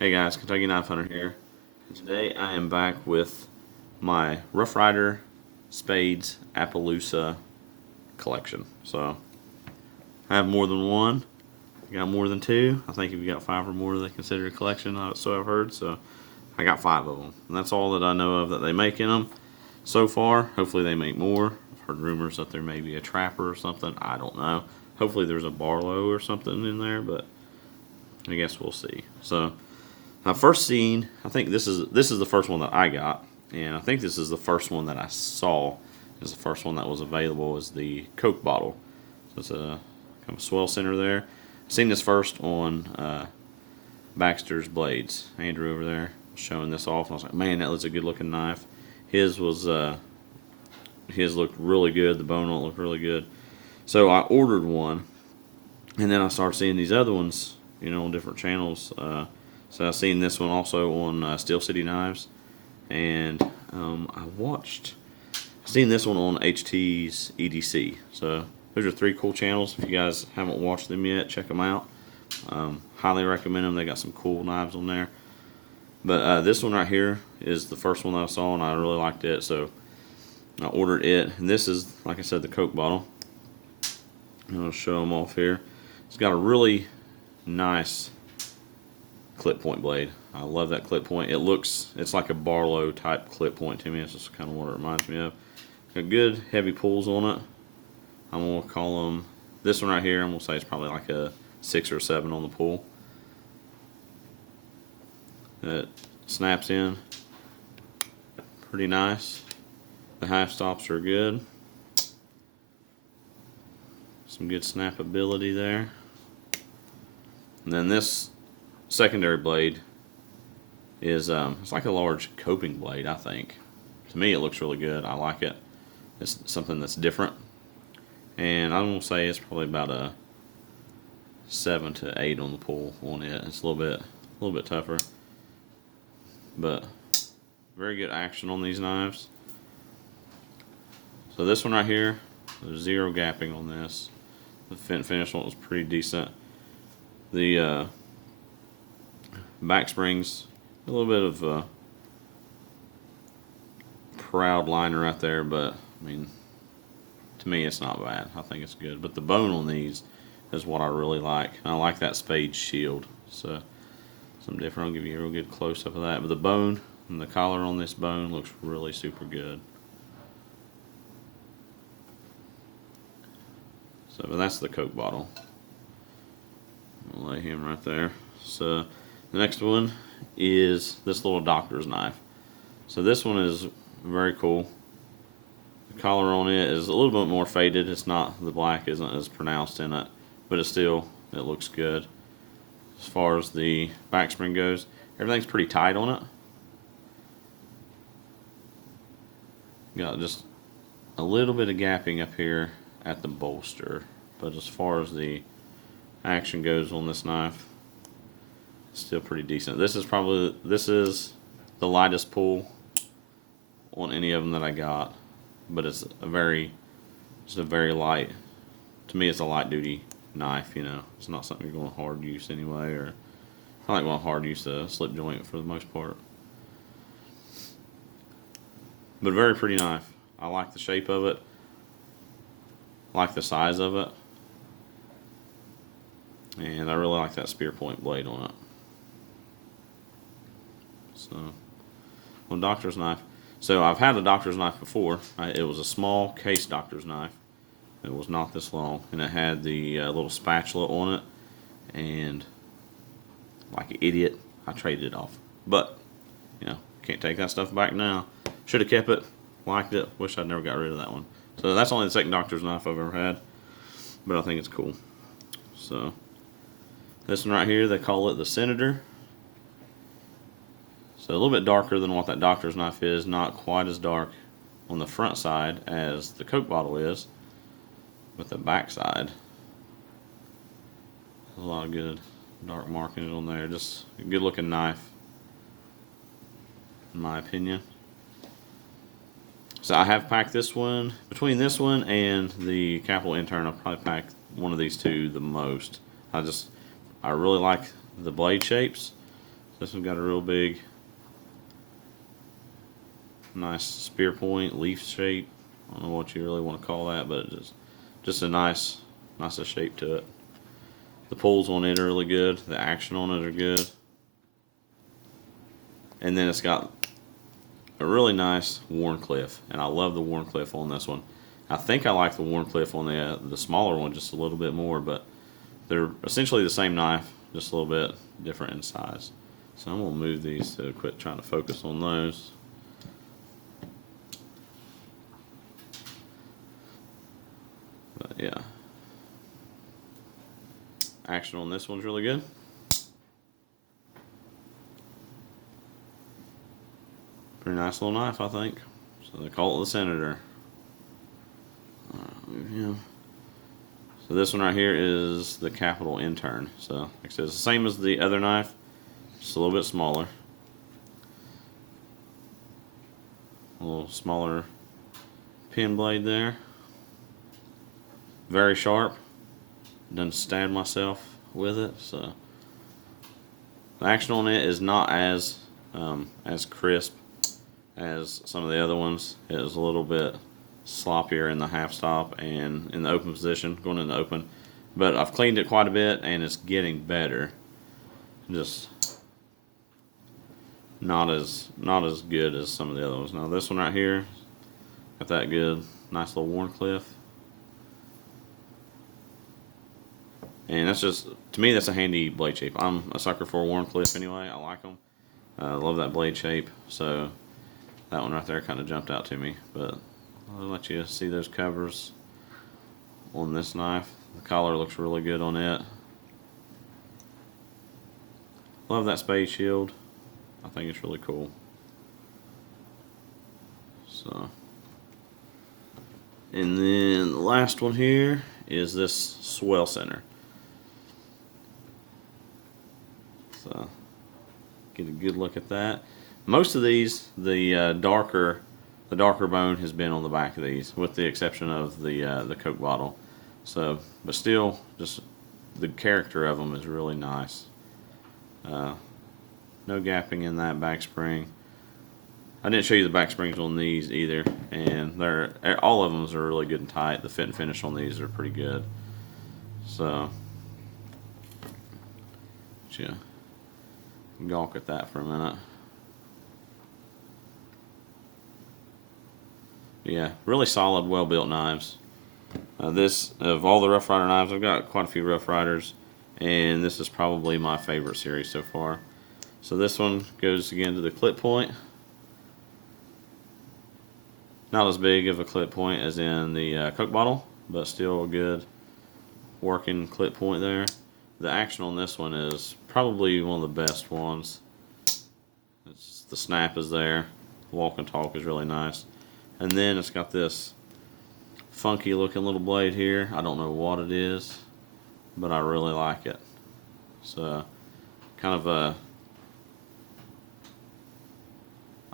Hey guys, Kentucky Knife Hunter here. Today I am back with my Rough Rider Spades Appaloosa collection. So I have more than one. I got more than two. I think if you got five or more, they consider a collection. So I've heard. So I got five of them, and that's all that I know of that they make in them so far. Hopefully they make more. I've heard rumors that there may be a trapper or something. I don't know. Hopefully there's a Barlow or something in there, but I guess we'll see. So I first seen, I think this is the first one that I got, and I think this is the first one that I saw. Is the first one that was available is the Coke bottle. So it's a kind of Swell center there. I seen this first on Baxter's Blades. Andrew over there was showing this off, and I was like, man, that was a good looking knife. His looked really good. The bone on it looked really good. So I ordered one, and then I started seeing these other ones, on different channels. So I've seen this one also on Steel City Knives, and I've seen this one on HT's EDC. So those are three cool channels. If you guys haven't watched them yet, check them out. Highly recommend them. They got some cool knives on there. But this one right here is the first one that I saw, and I really liked it. So I ordered it, and this is, like I said, the Coke bottle. I'll show them off here. It's got a really nice clip point blade. I love that clip point. It's like a Barlow type clip point to me. It's just kind of what it reminds me of. Got good heavy pulls on it. I'm going to call them, this one right here, I'm going to say it's probably like a 6 or 7 on the pull. It snaps in pretty nice. The half stops are good. Some good snappability there. And then this secondary blade is it's like a large coping blade, I think. To me it looks really good. I like it. It's something that's different. And I'm gonna say it's probably about a 7 to 8 on the pull on it. It's a little bit tougher. But very good action on these knives. So this one right here, there's zero gapping on this. The finish one was pretty decent. The back springs, a little bit of proud liner right there, but I mean, to me it's not bad. I think it's good. But the bone on these is what I really like. And I like that Spades shield. So something different. I'll give you a real good close up of that. But the bone and the collar on this bone looks really super good. So but that's the Coke bottle. I'll lay him right there. So the next one is this little doctor's knife. So this one is very cool. The collar on it is a little bit more faded. It's not, the black isn't as pronounced in it, but it looks good. As far as the back spring goes, everything's pretty tight on it. Got just a little bit of gapping up here at the bolster, but as far as the action goes on this knife, still pretty decent. This is the lightest pull on any of them that I got, but it's a very light. To me, it's a light duty knife. It's not something you're going hard use anyway, or I like going hard use a slip joint for the most part. But very pretty knife. I like the shape of it. I like the size of it. And I really like that spear point blade on it. So, well, doctor's knife. So I've had a doctor's knife before. It was a small case doctor's knife. It was not this long, and it had the little spatula on it. And like an idiot, I traded it off. But can't take that stuff back now. Should have kept it. Liked it. Wish I'd never got rid of that one. So that's only the second doctor's knife I've ever had, but I think it's cool. So this one right here, they call it the Senator. So a little bit darker than what that doctor's knife is. Not quite as dark on the front side as the Coke bottle is, but the back side, there's a lot of good dark markings on there. Just a good looking knife, in my opinion. So I have packed this one. Between this one and the Capital Intern, I'll probably pack one of these two the most. I really like the blade shapes. This one's got a real big, nice spear point, leaf shape. I don't know what you really want to call that, but just a nice shape to it. The pulls on it are really good. The action on it are good. And then it's got a really nice Warncliffe, and I love the Warncliffe on this one. I think I like the Warncliffe on the smaller one just a little bit more, but they're essentially the same knife, just a little bit different in size. So I'm gonna move these to quit trying to focus on those. But yeah, action on this one's really good. Pretty nice little knife, I think. So they call it the Senator. Yeah. So this one right here is the Capital Intern. So like I said, it's the same as the other knife, just a little bit smaller. A little smaller pin blade there. Very sharp. Done stabbed myself with it. So the action on it is not as crisp as some of the other ones. It is a little bit sloppier in the half stop and in the open position, going in the open. But I've cleaned it quite a bit and it's getting better. Just not as good as some of the other ones. Now this one right here, got that good, nice little Warncliffe. And that's just, to me, that's a handy blade shape. I'm a sucker for a Warncliffe anyway. I like them. I love that blade shape. So that one right there kind of jumped out to me. But I'll let you see those covers on this knife. The collar looks really good on it. Love that Spades shield. I think it's really cool. So, and then the last one here is this Swell center. So, get a good look at that. Most of these, the darker bone has been on the back of these, with the exception of the Coke bottle. So, but still, just the character of them is really nice. No gapping in that back spring. I didn't show you the back springs on these either, and all of them are really good and tight. The fit and finish on these are pretty good. So, yeah, gawk at that for a minute. Yeah, really solid, well-built knives. This, of all the Rough Rider knives, I've got quite a few Rough Riders, and this is probably my favorite series so far. So this one goes again to the clip point. Not as big of a clip point as in the Coke bottle, but still a good working clip point there. The action on this one is probably one of the best ones. The snap is there. Walk and talk is really nice. And then it's got this funky looking little blade here. I don't know what it is, but I really like it. So kind of a,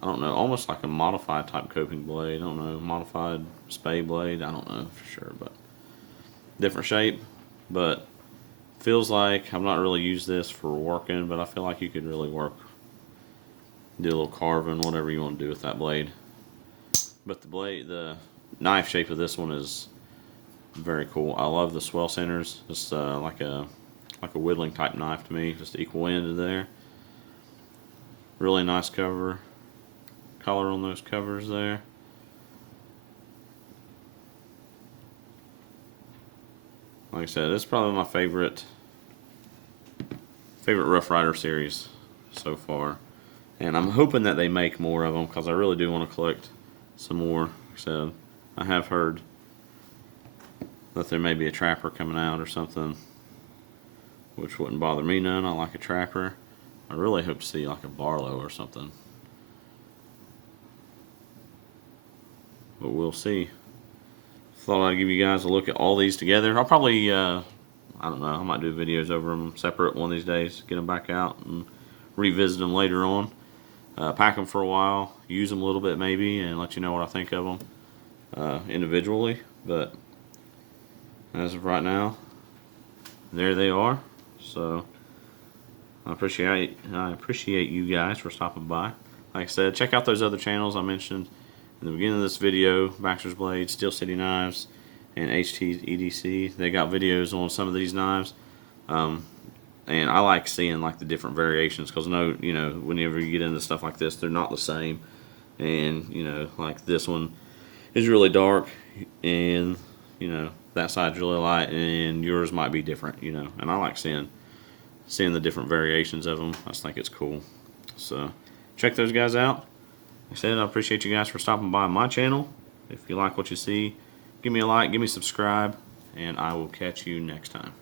I don't know, almost like a modified type coping blade. I don't know, modified spade blade. I don't know for sure, but different shape. But feels like, I've not really used this for working, but I feel like you could really work, do a little carving, whatever you want to do with that blade. But the knife shape of this one is very cool. I love the swell centers. It's like a whittling type knife to me, just equal ended there. Really nice color on those covers there. Like I said, it's probably my favorite Rough Rider series so far, and I'm hoping that they make more of them because I really do want to collect some more. Like I said, I have heard that there may be a trapper coming out or something, which wouldn't bother me none. I like a trapper. I really hope to see like a Barlow or something, but we'll see. Thought I'd give you guys a look at all these together. I'll probably, I don't know, I might do videos over them separate one of these days, get them back out and revisit them later on. Pack them for a while, use them a little bit maybe, and let you know what I think of them individually. But as of right now, there they are. So I appreciate you guys for stopping by. Like I said, check out those other channels I mentioned in the beginning of this video: Baxter's Blades, Steel City Knives, and HTEDC. They got videos on some of these knives, and I like seeing like the different variations because whenever you get into stuff like this, they're not the same. And like this one is really dark, and that side's really light, and yours might be different. And I like seeing the different variations of them. I just think it's cool. So check those guys out. Like I said, I appreciate you guys for stopping by my channel. If you like what you see, give me a like, give me a subscribe, and I will catch you next time.